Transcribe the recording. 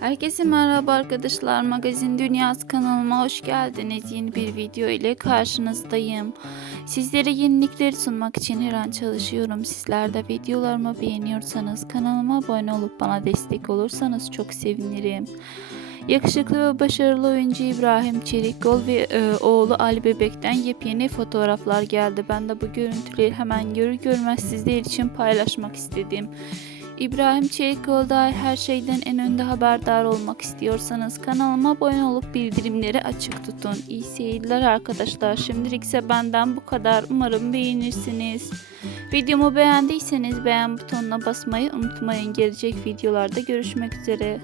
Herkese merhaba arkadaşlar. Magazin Dünyası kanalıma hoş geldiniz. Yeni bir video ile karşınızdayım. Sizlere yenilikleri sunmak için her an çalışıyorum. Sizler de videolarımı beğeniyorsanız kanalıma abone olup bana destek olursanız çok sevinirim. Yakışıklı ve başarılı oyuncu İbrahim Çelikkol ve e, oğlu Ali Bebek'ten yepyeni fotoğraflar geldi. Ben de bu görüntüleri hemen görür görmez sizler için paylaşmak istedim. İbrahim Çelikkol'da her şeyden en önde haberdar olmak istiyorsanız kanalıma abone olup bildirimleri açık tutun. İyi seyirler arkadaşlar. Şimdilik ise benden bu kadar. Umarım beğenirsiniz. Videomu beğendiyseniz beğen butonuna basmayı unutmayın. Gelecek videolarda görüşmek üzere.